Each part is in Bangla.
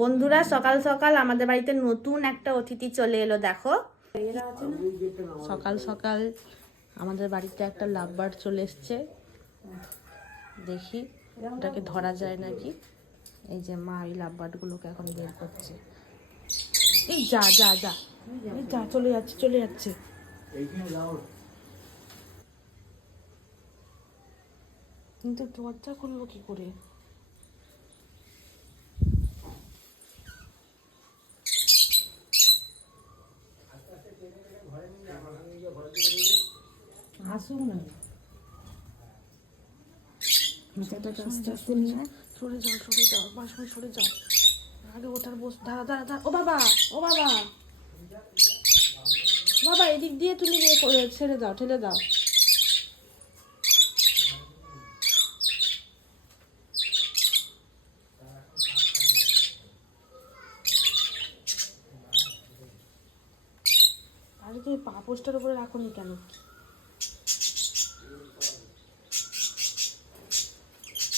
বন্ধুরা সকাল সকাল আমাদের বাড়িতে নতুন একটা অতিথি চলে এলো। দেখো সকাল সকাল আমাদের বাড়িতে একটা লাভ বার্ড চলে এসছে। দেখি ওটাকে ধরা যায় নাকি। এই যে মা এই লাভ বার্ড গুলোকে এখন বের করছে। এই যা যা যা এই যা, চলে যাচ্ছে চলে যাচ্ছে। কিন্তু দরজা খুলবো কি করে? আসুক না, সরে যাও সরে যাও, বাসায় সরে যাও। আগে ওটার বস, দাঁড়া দাঁড়া দাঁড়া। ও বাবা ও বাবা বাবা, এদিক দিয়ে তুমি ছেড়ে দাও, ঠেলে দাও। আরে তুমি পা পোস্টার উপরে রাখো নি কেন?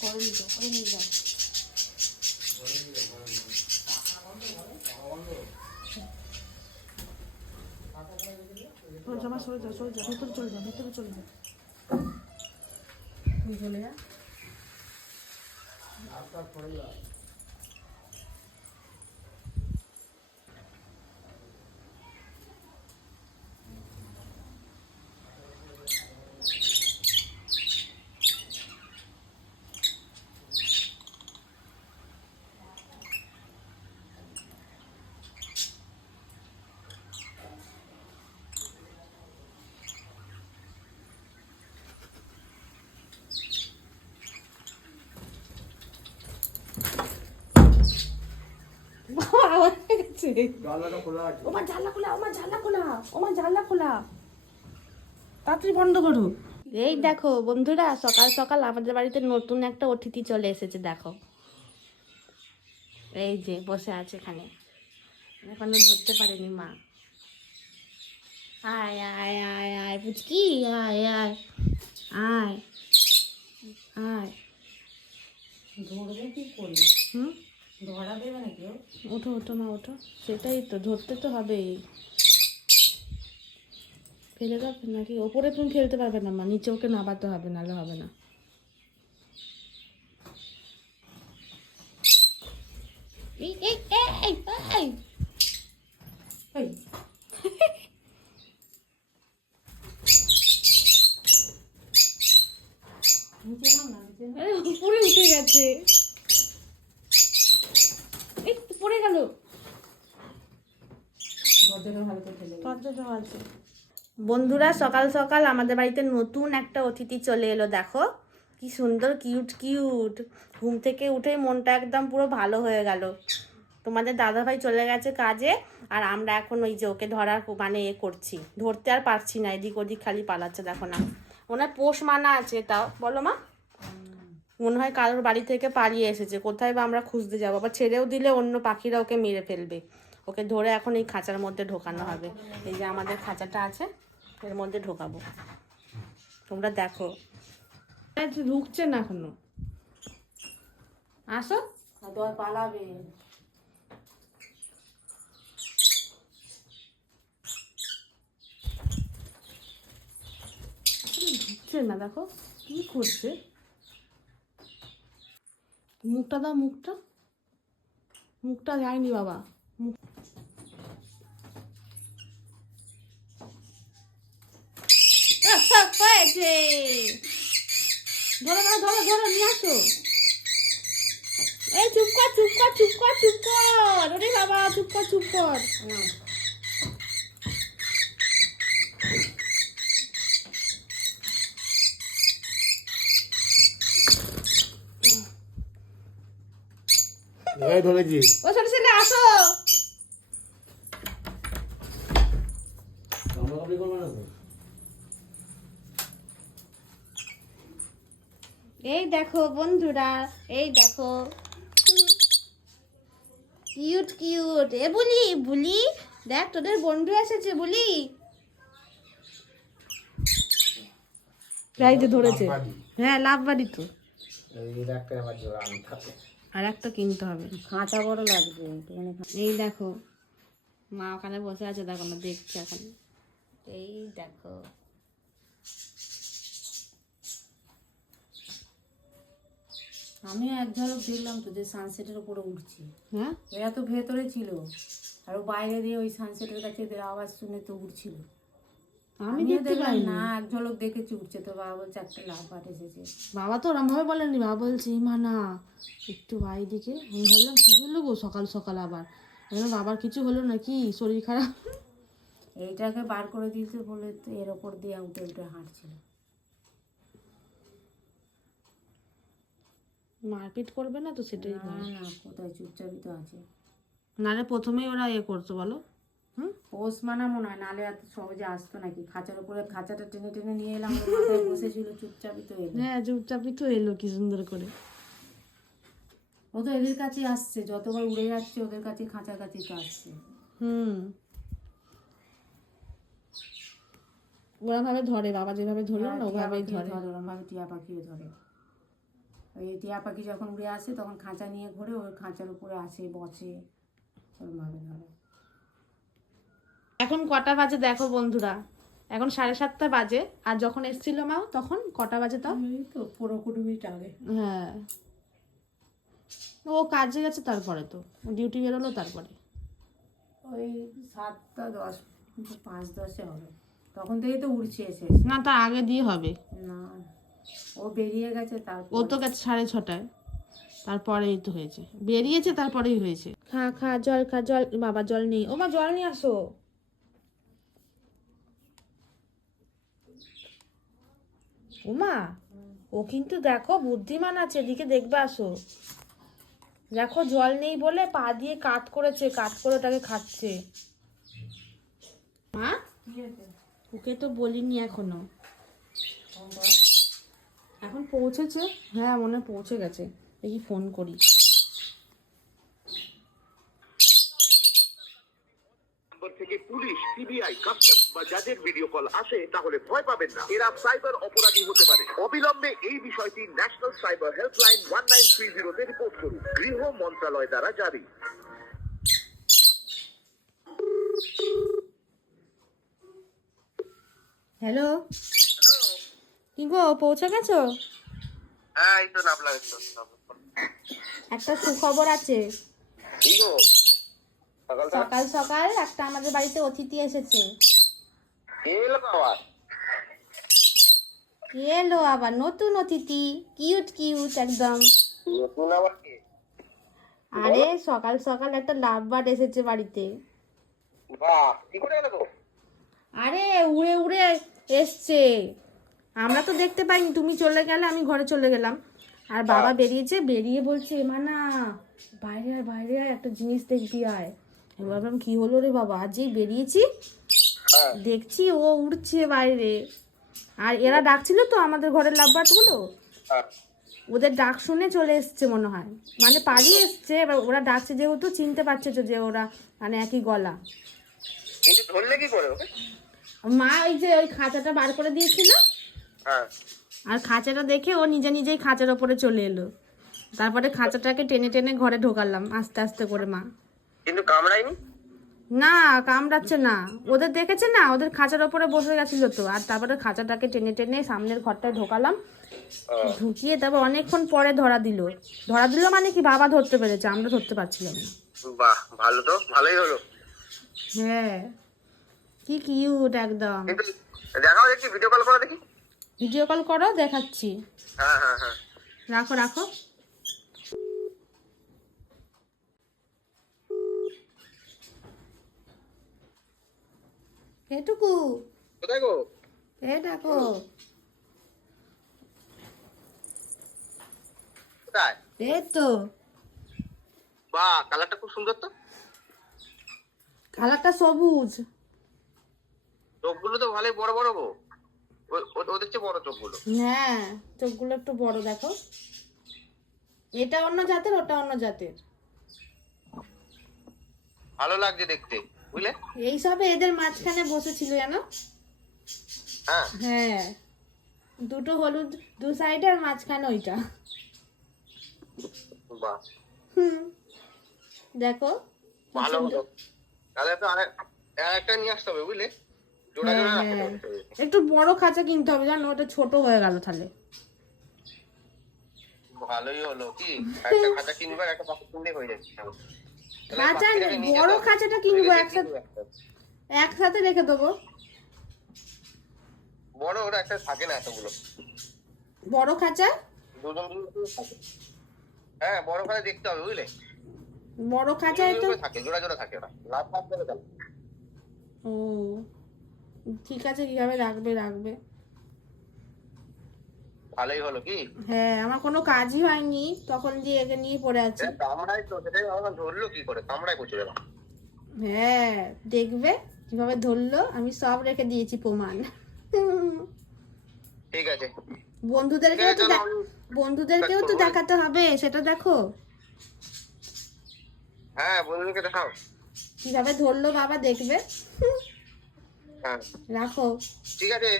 করে নিয়ে যাও, করে নিয়ে যাও। জমা সরে যাও সরে যাও, ভেতরে চলে যাও, ভেতরে চলে যাও। তুমি চলে যা। তাড়াতাড়ি বন্ধ করো। এই দেখো বন্ধুরা, সকাল সকাল আমাদের বাড়িতে নতুন একটা অতিথি চলে এসেছে। দেখো এই যে বসে আছে এখানে, এখনো ধরতে পারেনি মা। আয় আয় আয় আয় পুচকি, আয় আয় আয় আয়। ধরবে কি করে? ধরা দেবে নাকি? ওঠো ওঠো মা ওঠো। সেটাই তো, ধরতে তো হবেই। ফেলে দাও নাকি? ওপরে তুমি ফেলতে পারবে না মা, নিচে ওকে নামাতে হবে, নাহলে হবে না। এই এই এই এই এই উপরে উঠে গেছে, এই পড়ে গেল। বন্ধুরা সকাল সকাল আমাদের বাড়িতে নতুন একটা অতিথি চলে এলো। দেখো কি সুন্দর কিউট কিউট। ঘুম থেকে উঠেই মনটা একদম পুরো ভালো হয়ে গেল। তোমাদের দাদাভাই চলে গেছে কাজে, আর আমরা এখন ওই যে ওকে ধরার মানে করছি। ধরতে আর পারছি না, এদিক ওদিক খালি পালাচ্ছে। দেখো না, ওনার পোষ মানা আছে। তাও বলো মা, মনে হয় কারোর বাড়ি থেকে পালিয়ে এসেছে। কোথায় বা আমরা খুঁজতে যাবো? আবার ছেড়েও দিলে অন্য পাখিরা ওকে মেরে ফেলবে। ওকে ধরে এখন এই খাঁচার মধ্যে ঢোকানো হবে। এই যে আমাদের খাঁচাটা আছে, এর মধ্যে ঢোকাবো। তোমরা দেখো ঢুকছে না এখনো। আসো, পালাবে। ঢুকছে না, দেখো কি করছে। মুখটা দাও, মুখটা, মুখটা যায়নি বাবা। হয়েছে, ধরো ধরো ধরো ধরো, নিয়ে আসো। এই চুপ কর চুপ কর চুপ কর চুপ কর, ওরে বাবা চুপ কর চুপ কর। ধরেছি। ও ছোট ছেলে আসো। এই দেখো বন্ধুরা, এই দেখো কিউট কিউট। এ বুলি বুলি, দেখ তোদের বন্ধু এসেছে বুলি। প্রায় যে ধরেছে। হ্যাঁ লাভ বাড়ি তো। এই একটা আবার জোড়া আনতে হবে। আর একটা কিনতে হবে। খাঁচা বড় লাগবে একটুখানি এই দেখো মা ওখানে বসে আছে, দেখো না, দেখছে এখন। এই দেখো আমিও এক ঝলক দেখলাম তো যে সানসেটের উপরে উঠছে। হ্যাঁ, এরা তো ভেতরে ছিল আর ও বাইরে দিয়ে ওই সানসেটের কাছে এদের আওয়াজ শুনে তো উঠছিল। আমি আমিও দেখতে দেখলাম পাইনি। না, এক ঝলক দেখেছি উঠছে, তো বাবা বলছে একটা লাভ বাট এসেছে। বাবা তো ওরম ভাবে বলেনি, বাবা বলছে মা না একটু বাইরে দিকে। আমি ভাবলাম কি হলো গো সকাল সকাল আবার। আমি বললাম, বাবার কিছু হলো নাকি, শরীর খারাপ? এইটাকে বার করে দিতে বলে তো এর ওপর দিয়ে উঠে উঠে হাঁটছিল। মারপিট করবে না তো, সেটাই না ভয়। না, কোথায়, চুপচাপই তো আছে। নাহলে প্রথমেই ওরা করতো বলো। হুম, পোষ মানা মনে হয়, নাহলে এত সহজে আসতো নাকি? খাঁচার উপরে খাঁচাটা টেনে টেনে নিয়ে এলাম, ওর মাথায় বসেছিল, চুপচাপই তো এলো। হ্যাঁ চুপচাপই তো এলো কি সুন্দর করে। ও তো এদের কাছে আসছে, যতবার উড়ে যাচ্ছে ওদের কাছে, খাঁচার কাছে তো আসছে। হুম, ওরা ভাবে ধরে, বাবা যেভাবে ধরলো না টিয়া ওভাবেই পাখিও ধরে। ধরে, ওরমভাবে টিয়া পাখিও ধরে। ওই টিয়া পাখি যখন উড়ে আসে তখন খাঁচা নিয়ে ঘোরে, ওই খাঁচার উপরে আসে, বসে, ওরমভাবে ধরে। এখন কটা বাজে দেখো বন্ধুরা, এখন 7:30 বাজে। আর যখন এসেছিল মা তখন কটা বাজে তাও? এই তো 15-20 মিনিট আগে। হ্যাঁ, ও কাজে গেছে, তারপরে তো ডিউটি বেরোলো তারপরে। ওই 7:10, 5:10 হবে, তখন থেকেই তো উড়ছে এসে এসে। না, তার আগে দিয়ে হবে। না, ও বেরিয়ে গেছে ও তারপর। তো গেছে 6:30, তারপরেই তো হয়েছে, বেরিয়েছে তারপরেই হয়েছে। খা খা, জল খা, জল। বাবা জল নেই, ও মা জল নিয়ে আসো। ওমা, ও কিন্তু দেখো বুদ্ধিমান আছে, এদিকে দেখবে, আসো। দেখো জল নেই বলে পা দিয়ে কাট করেছে, কাট করে ওটাকে খাচ্ছে। মা, ওকে তো বলিনি এখনো। এখন পৌঁছেছে, হ্যাঁ মনে হয় পৌঁছে গেছে। দেখি ফোন করি। থেকে পুলিশ, সিবিআই, কাস্টমস বা জাজের ভিডিও কল আসে, তাহলে ভয় পাবেন না, এরা সাইবার অপরাধী হতে পারে। অবিলম্বে এই বিষয়টি ন্যাশনাল সাইবার হেল্পলাইন 1930 তে রিপোর্ট করুন। গৃহ মন্ত্রণালয় দ্বারা জারি। হ্যালো, কি গো পৌঁছে গেছো? হ্যাঁ, এই তো নামলাম। একটা সুখবর আছে। কি গো, সকাল সকাল একটা আমাদের বাড়িতে অতিথি এসেছে। কে এলো আবার? এলো আবার নতুন অতিথি, কিউট কিউট একদম। নতুন আবার কে? আরে সকাল সকাল একটা লাভ বার্ড এসেছে বাড়িতে। বাহ, কি করে এলো গো? আরে উড়ে উড়ে এসছে, আমরা তো দেখতে পাইনি, তুমি চলে গেলে আমি ঘরে চলে গেলাম। আর বাবা বেরিয়েছে, বেরিয়ে বলছে মানা বাইরে আয়, বাইরে আয়, একটা জিনিস দেখবি আয়। আমি ভাবলাম কি হলো রে বাবা, আজই বেরিয়েছি, দেখছি ও উড়ছে বাইরে। আর এরা ডাকছিল তো আমাদের ঘরের লাভবার্ডগুলো, ওদের ডাক শুনে চলে এসছে মনে হয়, মানে পালিয়ে এসছে। এবার ওরা ডাকছে যেহেতু চিনতে পারছে তো যে ওরা মানে একই গলা। কিন্তু ধরলে কি করে ওকে? মা ওই যে ওই খাঁচাটা বার করে দিয়েছিল, হ্যাঁ, আর খাঁচাটা দেখে ও নিজে নিজেই খাঁচার ওপরে চলে এলো। তারপরে খাঁচাটাকে টেনে টেনে ঘরে ঢোকালাম আস্তে আস্তে করে মা। কিন্তু কামড়ায়নি? না, কামড়াচ্ছে না, ওদের দেখেছে না, ওদের খাঁচার ওপরে বসে গেছিল তো। আর তারপরে খাঁচাটাকে টেনে টেনে সামনের ঘরটায় ঢোকালাম, ঢুকিয়ে তারপর অনেকক্ষণ পরে ধরা দিল। ধরা দিল মানে কি, বাবা ধরতে পেরেছে, আমরা ধরতে পারছিলাম না। বাহ, ভালো তো, ভালোই হলো। হ্যাঁ, কি কিউট একদম। কিন্তু দেখাও দেখি, ভিডিও কল করে দেখি। ভিডিও কল করো, দেখাচ্ছি। হ্যাঁ হ্যাঁ হ্যাঁ, রাখো রাখো। এটুকু, কোথায় গো? এ দেখো, কোথায়? এই তো। বাহ, কালারটা খুব সুন্দর তো। কালারটা সবুজ। চোখগুলো তো ভালোই বড় বড় গো, ওদের চেয়ে বড় চোখগুলো। হ্যাঁ, চোখগুলো একটু বড় দেখো। এটা অন্য জাতের, ওটা অন্য জাতের। ভালো লাগছে দেখতে, বুঝলে? এইসবে এদের মাঝখানে বসেছিল জানো। হ্যাঁ, হ্যাঁ, দুটো হলুদ দু সাইডে, আর মাঝখানে ওইটা। বাহ। দেখো কি ভালো সুন্দর। হলো। তাহলে তো আরেকটা নিয়ে আসতে হবে বুঝলে, জোড়া হ্যাঁ জোড়া রাখতে হ্যাঁ, হবে। একটু বড় খাঁচা কিনতে হবে জানো, ওটা ছোট হয়ে গেল তাহলে। ভালোই হলো কি, একটা খাঁচা কিনবে আর একটা পাখি কিনলে হয়ে যাচ্ছে। তাহলে খাঁচা পাখিটাকে নিয়ে বড় যেতে হবে। খাঁচাটা কিনবো রেখে একসাথে, দিয়ে আসতে হবে। একসাথে রেখে দেবো। বড় ওরা একটা থাকে না এতগুলো, বড় খাঁচা, দুজন দুজন করে থাকে। হ্যাঁ বড় করে দেখতে হবে বুঝলে, বড় দুজন খাঁচায় দুজন তো। করে থাকে, জোড়া জোড়া থাকে ওরা, লাভ লাভ করে থাকে। ও ঠিক আছে, কিভাবে রাখবে রাখবে। ভালোই হলো কি। হ্যাঁ, আমার কোনো কাজই হয়নি তখন যে একে নিয়ে পড়ে আছি। এটা কামড়াই তো, সেটাই আমার ধরলো কি করে, কামড়াই প্রচুর এবার। হ্যাঁ দেখবে কিভাবে ধরলো, আমি সব রেখে দিয়েছি প্রমাণ। ঠিক আছে, বন্ধুদেরকেও তো চলো আমি বন্ধুদেরকেও তো করবো। দেখাতে হবে, সেটা দেখো হ্যাঁ বন্ধুকে দেখাও। কিভাবে ধরলো বাবা, দেখবে। হ্যাঁ রাখো। ঠিক আছে,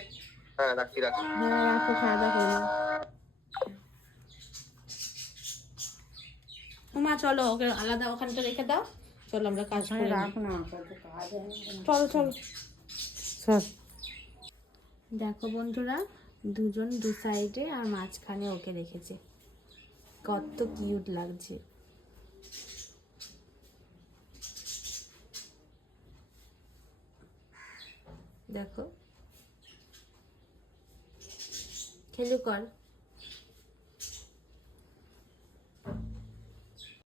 হ্যাঁ রাখছি রাখছি। হ্যাঁ রাখো, খাওয়া দাওয়া করো। মা চলো ওকে আলাদা ওখানটা রেখে দাও, চলো আমরা কাজ ওখানে করে নিই। রাখ না, কত কাজ আছে। চলো চলো চল। দেখো বন্ধুরা, দুজন দু সাইডে আর মাঝখানে ওকে রেখেছে, কত কিউট লাগছে। দেখো খেলু কর।